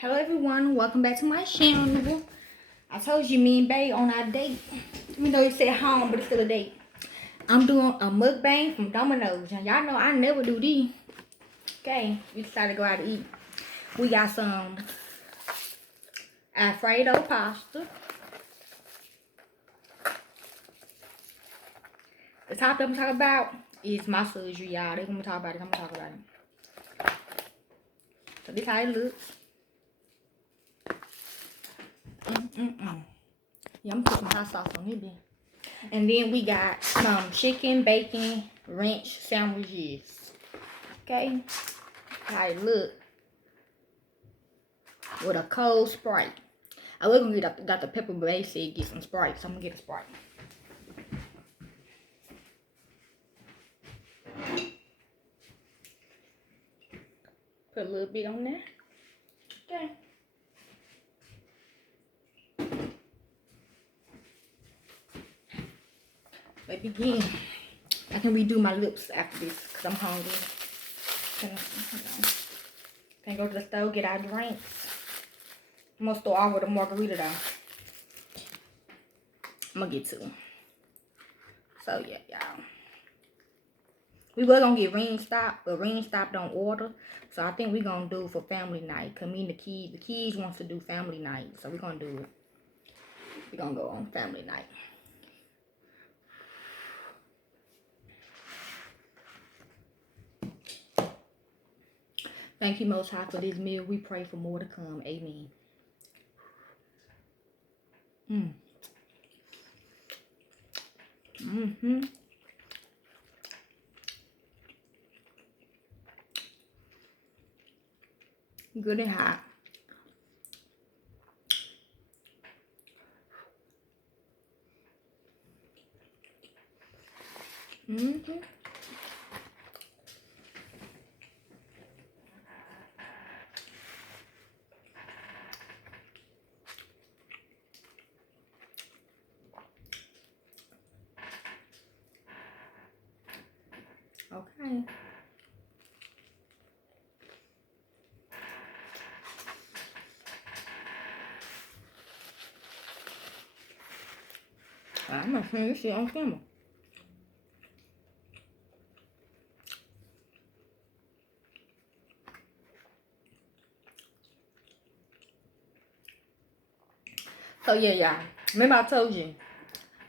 Hello everyone, welcome back to my channel. I told you me and Bae on our date. Even though you said home, but it's still a date. I'm doing a mukbang from Domino's. And y'all know I never do these. Okay, we decided to go out to eat. We got some Alfredo pasta. The top I'm talking about is my surgery, y'all. They're gonna talk about it. I'm gonna talk about it. So this how it looks. Yeah, I'm gonna put some hot sauce on it then. And then we got some chicken, bacon, ranch sandwiches. Okay? How it look. With a cold Sprite. I was gonna get Dr. Pepper, but they said get some Sprite, so I'm gonna get a Sprite. Put a little bit on there. Okay. Let's begin. I can redo my lips after this because I'm hungry. Can go to the store, get our drinks. I'm gonna start off with a margarita though. I'm gonna get two. So yeah, y'all. We were gonna get Ringstop, but Ringstop don't order. So I think we're gonna do for family night. Cause me and the kids wants to do family night. So we're gonna do it. We're gonna go on family night. Thank you, Most High, for this meal. We pray for more to come. Amen. Good and hot. Okay. I'm gonna turn this shit on camera. So yeah, y'all. Remember I told you.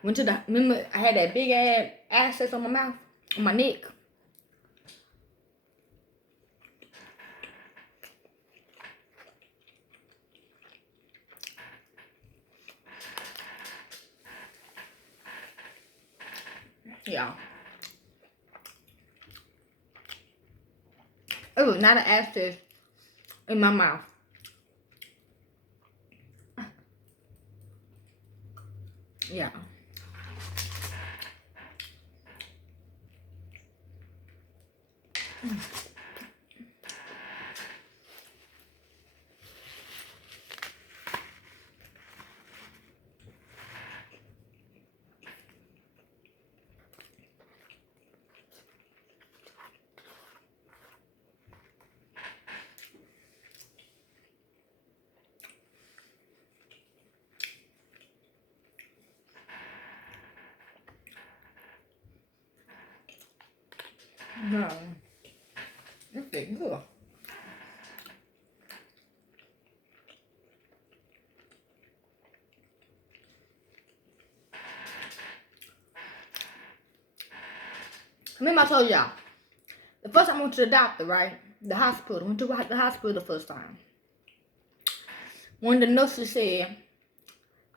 Remember I had that big ass abscess on my mouth, on my neck. Yeah. It was not an abscess in my mouth. Yeah. No. It's good. Remember I told y'all, the first time I went to the doctor, right? The hospital. Went to the hospital the first time. One of the nurses said,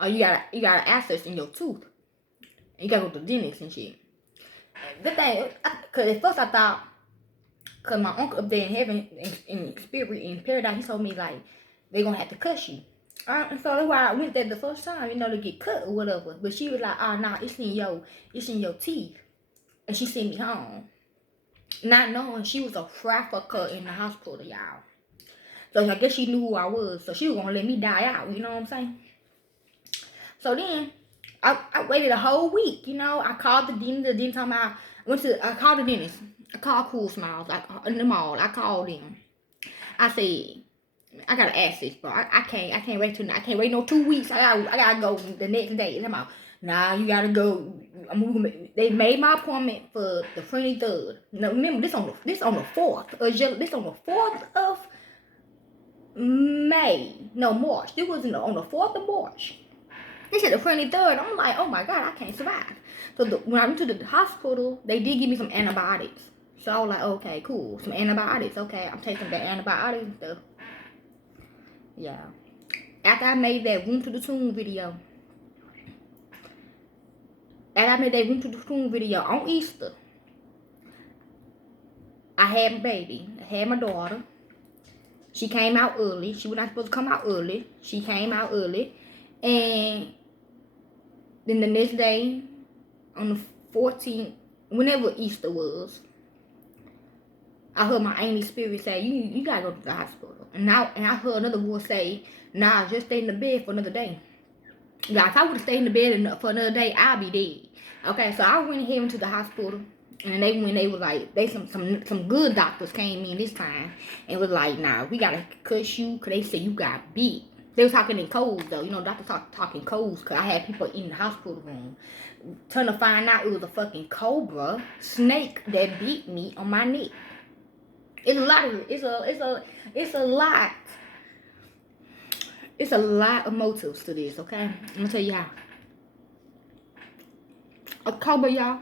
"Oh, you got an abscess in your tooth, and you gotta go to the dentist and shit." The thing, cause at first I thought, cause my uncle up there in heaven, in spirit, in paradise, he told me like they gonna have to cut you. And so that's why I went there the first time, to get cut or whatever. But she was like, "Oh, nah, it's in your teeth," and she sent me home, not knowing she was a trafficker in the hospital, y'all. So I guess she knew who I was, so she was gonna let me die out. You know what I'm saying? So then I waited a whole week. I called the dentist. The dentist told me I called the dentist. I called Cool Smiles, like in the mall. I called them. I said, I gotta ask this, bro. I can't wait till I can't wait no 2 weeks. I gotta go the next day. I'm out. Nah, you gotta go. They made my appointment for the 23rd. No, remember this on the 4th. This on the 4th of May. No, March. This was on the 4th of March. They said the 23rd. I'm like, oh my God, I can't survive. So when I went to the hospital, they did give me some antibiotics. So I was like, okay, cool. Some antibiotics. Okay, I'm taking the antibiotics and stuff. Yeah. After I made that Room to the Tomb video. On Easter, I had my baby. I had my daughter. She came out early. She was not supposed to come out early. She came out early. And then the next day, on the 14th, whenever Easter was, I heard my angry spirit say, you gotta go to the hospital. And I heard another voice say, nah, just stay in the bed for another day. Yeah, if I would have stayed in the bed for another day, I'd be dead. Okay, so I went ahead into the hospital. And they was like, some good doctors came in this time and was like, nah, we gotta cuss you, cause they said you got beat. They was talking in codes though, doctors talking codes, cause I had people in the hospital room. Turn to find out it was a fucking cobra snake that beat me on my neck. It's a lot of motives to this, okay? I'm gonna tell you how. A cobra, y'all.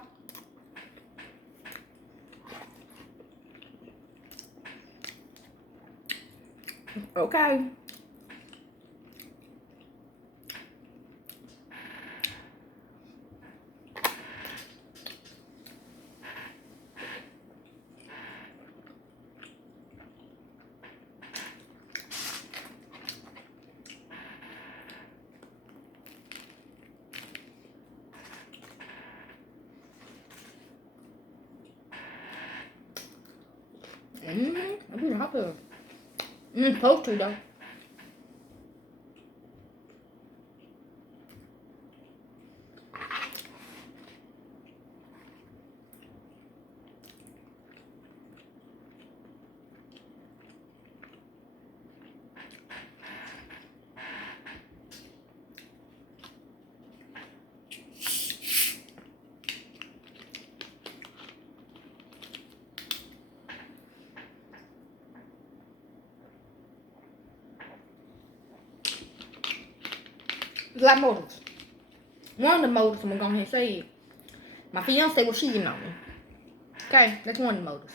Okay. I'm gonna hop here. Supposed to though. There's a lot of motives. One of the motives I'm gonna go ahead and say, my fiance was cheating on me. Okay, that's one of the motives.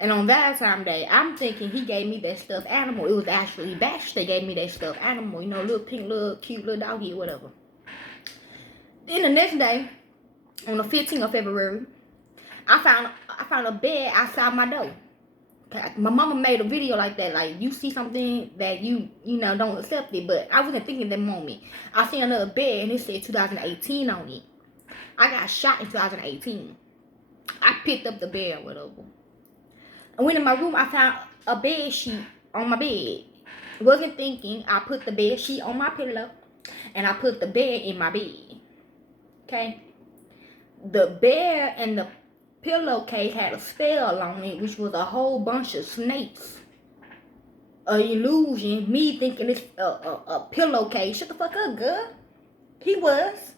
And on Valentine's Day, I'm thinking he gave me that stuffed animal. It was actually Bash that gave me that stuffed animal. Little pink, little cute little doggy or whatever. Then the next day, on the 15th of February, I found a bed outside my door. Okay, my mama made a video like that. Like, you see something that you don't accept it. But I wasn't thinking at that moment. I seen another bed and it said 2018 on it. I got shot in 2018. I picked up the bed or whatever. I went in my room. I found a bed sheet on my bed. Wasn't thinking. I put the bed sheet on my pillow. And I put the bed in my bed. Okay. The bed and the pillowcase had a spell on it, which was a whole bunch of snakes. An illusion. Me thinking it's a pillowcase. Shut the fuck up, girl. He was.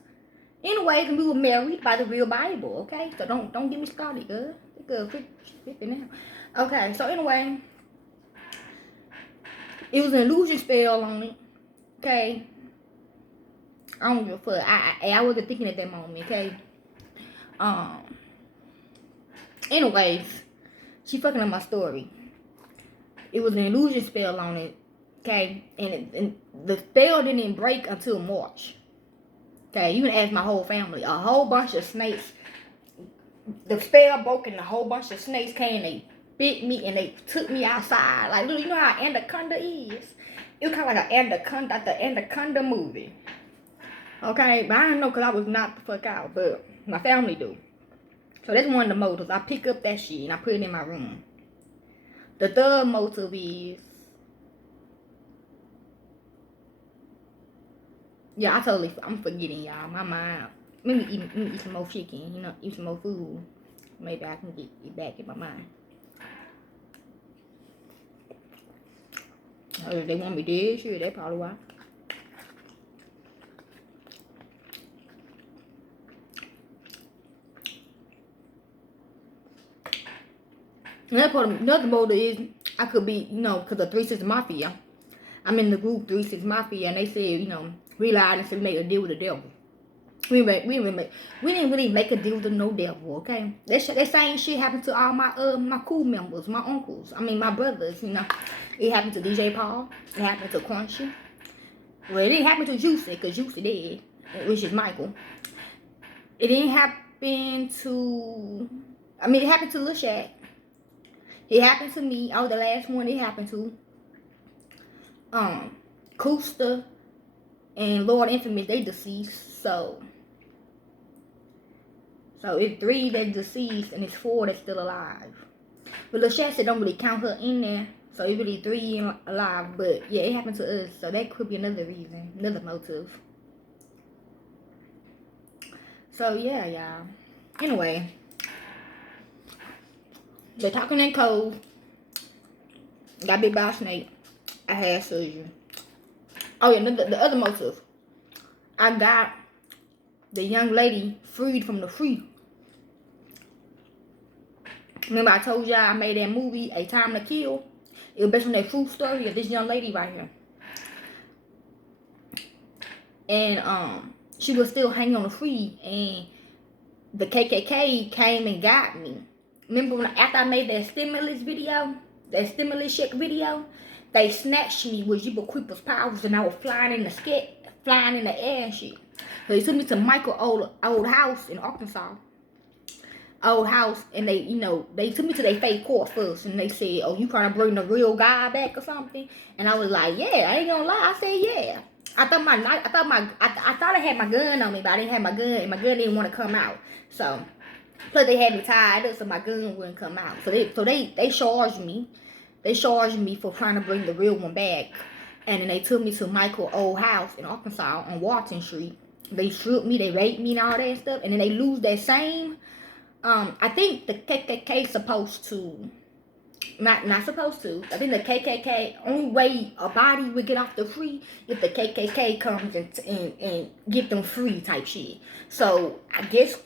Anyways, we were married by the real Bible, okay? So don't get me started, girl. Girl, flipping now. Okay, so anyway, it was an illusion spell on it, okay? I don't give a fuck. I wasn't thinking at that moment, okay? Anyways, she fucking up my story. It was an illusion spell on it, okay? And the spell didn't break until March. Okay, you can ask my whole family. A whole bunch of snakes. The spell broke and a whole bunch of snakes came. They bit me and they took me outside. Like, look, you know how anaconda is? It was kind of like an anaconda, the anaconda movie. Okay, but I didn't know because I was knocked the fuck out. But my family do. So that's one of the motives. I pick up that shit and I put it in my room. The third motive is, yeah, I'm forgetting, y'all. My mind. Let me eat some more chicken, eat some more food. Maybe I can get it back in my mind. They want me dead shit. That's probably why. Another motive is I could be, because of 3 6 Mafia. I'm in the group 3 6 Mafia, and they said, we lied and said we made a deal with the devil. We didn't really make a deal with no devil, okay? That same shit happened to all my cool members, my uncles. I mean, my brothers, It happened to DJ Paul. It happened to Crunchy. Well, it didn't happen to Juicy, because Juicy dead, which is Michael. It didn't happen to... it happened to Lil Shaq. It happened to me. I was the last one it happened to. Koosta and Lord Infamous, they deceased, so it's 3 that's deceased and it's 4 that's still alive. But Lil Shaq said don't really count her in there, so it's really 3 alive. But yeah, it happened to us, so that could be another reason, another motive. So yeah, y'all. Anyway, they're talking in code. Got bit by a snake. I had surgery. Oh yeah, the other motive. I got the young lady freed from the free. Remember I told y'all I made that movie, A Time to Kill? It was based on that true story of this young lady right here. And she was still hanging on the free, and the KKK came and got me. Remember after I made that stimulus video, that stimulus check video, they snatched me with Jibba Creeper's powers, and I was flying in the air and shit. So they took me to Michael's old house in Arkansas. Old house, and they took me to their fake court first, and they said, "Oh, you trying to bring the real guy back or something?" And I was like, "Yeah, I ain't gonna lie." I said, "Yeah." I thought I had my gun on me, but I didn't have my gun, and my gun didn't want to come out. So, plus they had me tied up, so my gun wouldn't come out. So they charged me. They charged me for trying to bring the real one back, and then they took me to Michael's old house in Arkansas on Walton Street. They stripped me, they raped me, and all that stuff, and then they lose that same. I think the KKK supposed to, not supposed to. I think the KKK, only way a body would get off the free if the KKK comes and get them free type shit. So I guess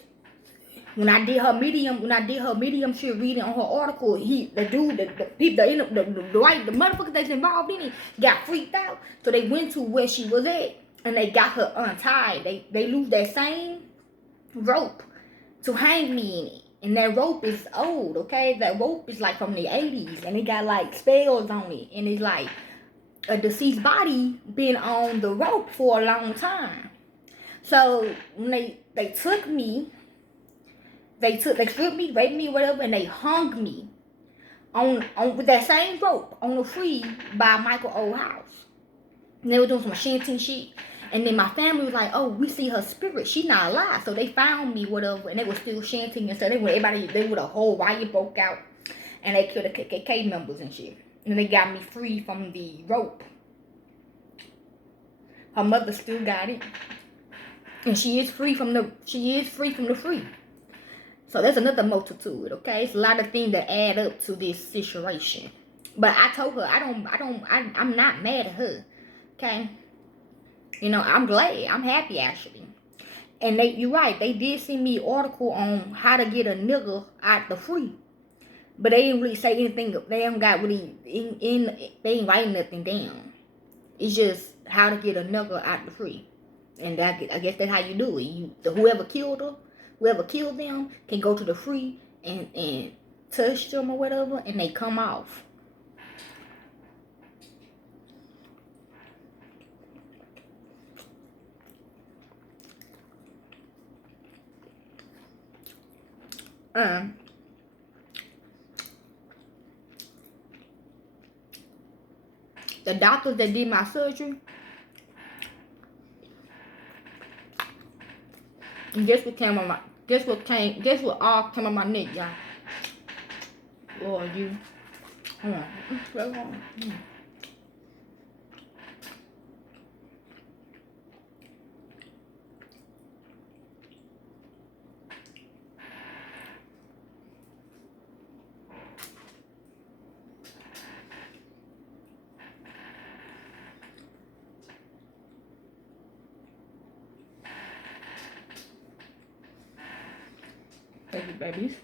when I did her medium shit reading on her article, the motherfuckers that's involved in it got freaked out. So they went to where she was at and they got her untied. They lose that same rope to hang me in it. And that rope is old, okay? That rope is like from the 80s, and it got like spells on it. And it's like a deceased body been on the rope for a long time. So when they took me, they stripped me, raped me, whatever, and they hung me on with that same rope on the free by Michael's old house. And they were doing some chanting shit. And then my family was like, "Oh, we see her spirit. She's not alive." So they found me, whatever, and they were still chanting and stuff. They were a whole riot broke out, and they killed the KKK members and shit. And they got me free from the rope. Her mother still got it, and she is free from the free. So there's another motive to it, okay? It's a lot of things that add up to this situation. But I told her I'm not mad at her, okay? I'm glad. I'm happy, actually. And you're right. They did send me an article on how to get a nigga out the free. But they didn't really say anything. They haven't got really, they ain't writing nothing down. It's just how to get a nigga out the free. And I guess that's how you do it. Whoever killed them, can go to the free and touch them or whatever, and they come off. The doctors that did my surgery, and guess what all came on my neck, y'all? Lord, you. Hold on. you babies.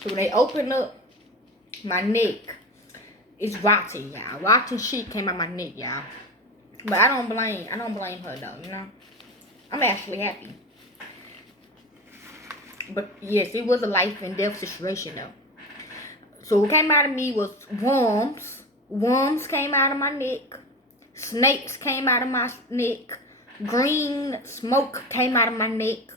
So when they open up my neck, it's rotten, y'all. Rotten shit came out my neck, y'all. But I don't blame her though, you know. I'm actually happy. But yes, it was a life and death situation though. So what came out of me was worms. Worms came out of my neck. Snakes came out of my neck. Green smoke came out of my neck.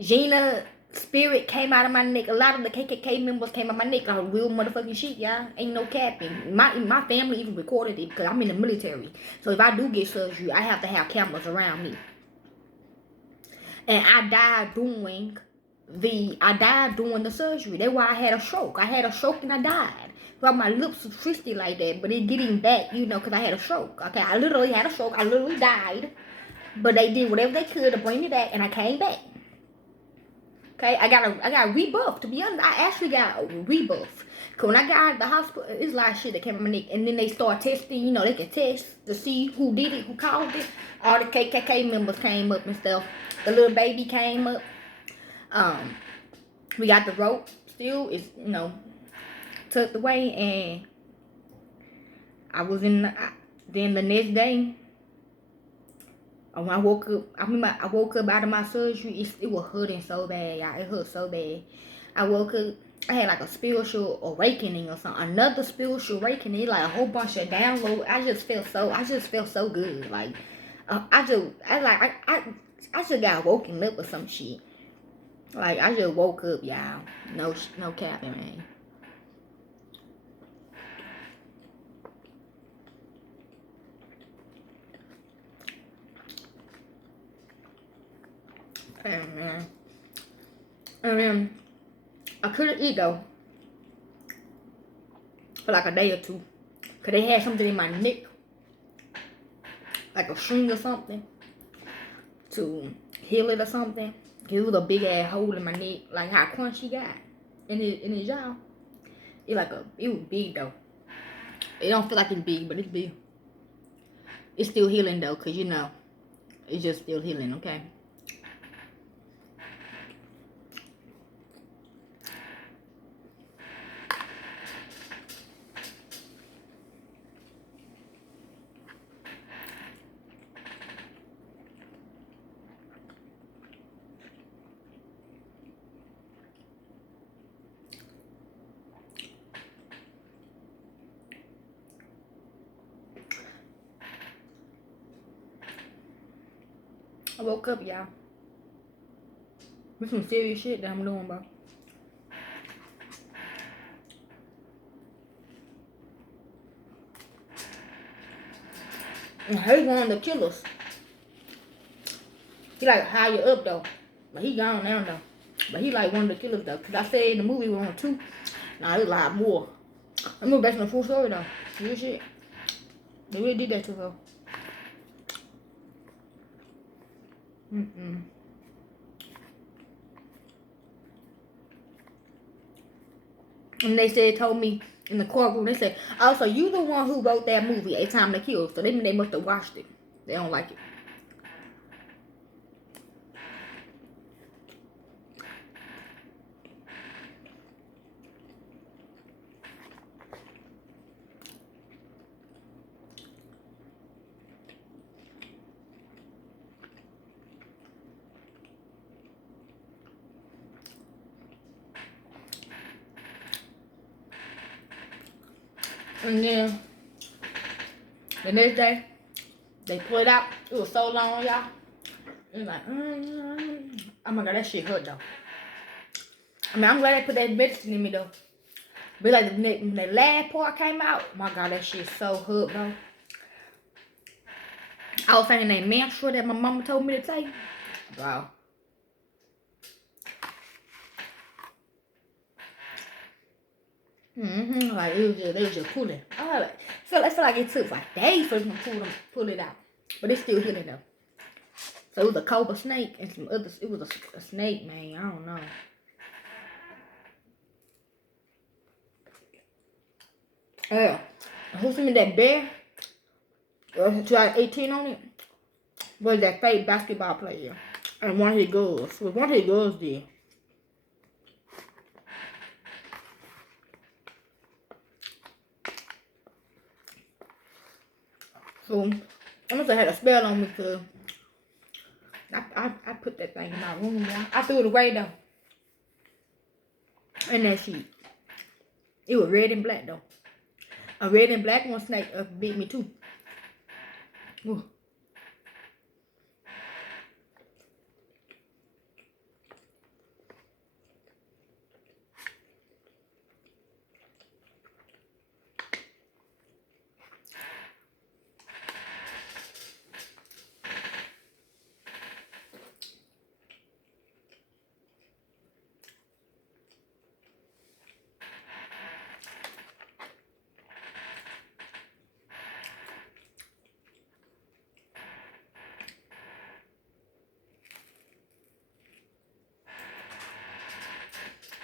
Gina spirit came out of my neck. A lot of the KKK members came out of my neck. Like real motherfucking shit, y'all. Ain't no capping. My family even recorded it because I'm in the military. So if I do get surgery, I have to have cameras around me. And I died doing the surgery. That's why I had a stroke. I had a stroke and I died. Well, my lips was twisted like that, but it getting back, you know, because I had a stroke. Okay, I literally had a stroke. I literally died. But they did whatever they could to bring me back, and I came back. Okay, I got rebuffed. To be honest, I actually got rebuffed. Cause when I got out of the hospital, it's a lot of shit that came from my neck. And then they start testing, you know, they can test to see who did it, who caused it. All the KKK members came up and stuff. The little baby came up. We got the rope still, it's, you know, tucked away. And I was then the next day, when I woke up, I woke up out of my surgery, it was hurting so bad, y'all. It hurt so bad. I woke up, I had like a spiritual awakening or something. Another spiritual awakening, like a whole bunch of download. I just felt so good. Like, I just got woken up or some shit. Like, I just woke up, y'all. No capping, man. And then I couldn't eat though for like a day or two, cause they had something in my neck, like a string or something, to heal it or something. It was a big ass hole in my neck, like how Crunchy got in his jaw. It was big though. It don't feel like it's big, but it's big. It's still healing though, cause you know, it's just still healing. Okay. I woke up, y'all. With some serious shit that I'm doing, bro. And he wanted to kill us. He like higher up though, but he gone now though. But he like wanted to kill us though, cause I said in the movie we were on 2. Nah, it was a lot more. I moved based on the full story though. Real shit. They really did that to her. And they told me in the courtroom, they said, oh, so you the one who wrote that movie, A Time to Kill. So they must have watched it. They don't like it. And then the next day, they pulled it out. It was so long, y'all. It was like, oh my god, that shit hurt though. I mean, I'm glad they put that medicine in me though. But like when the last part came out, my god, that shit so hurt, bro. I was saying that mantra that my mama told me to take, bro. Like it was just pulling. I was like, I feel like it took like days for them to pull it out. But it's still hitting though. So it was a cobra snake and some others. It was a snake, man. I don't know. Yeah. Who sent me that bear? 2018 on it. Was that fake basketball player. And one of his girls. Well, one of his girls did. So, I must have had a spell on me because I put that thing in my room. I threw it away though. And that sheet. It was red and black though. A red and black one snake beat me too. Ooh.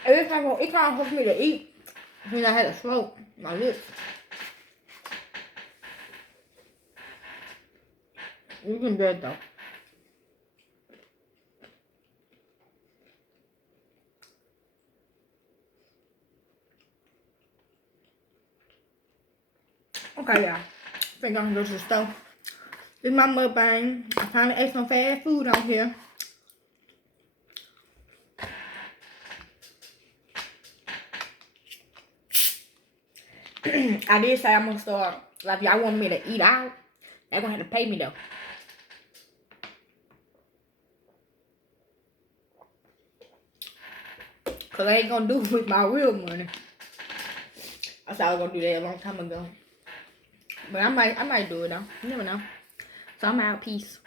Every time it kind of hurts me to eat. When I had a smoke my lips. You can good though. Okay, y'all. I think I'm gonna go to the store. This is my mukbang. I finally ate some fast food out here. I did say I'm gonna start. Like, y'all want me to eat out, they're gonna have to pay me though. Cause I ain't gonna do it with my real money. I thought I was gonna do that a long time ago. But I might do it though. You never know. So I'm out. Peace.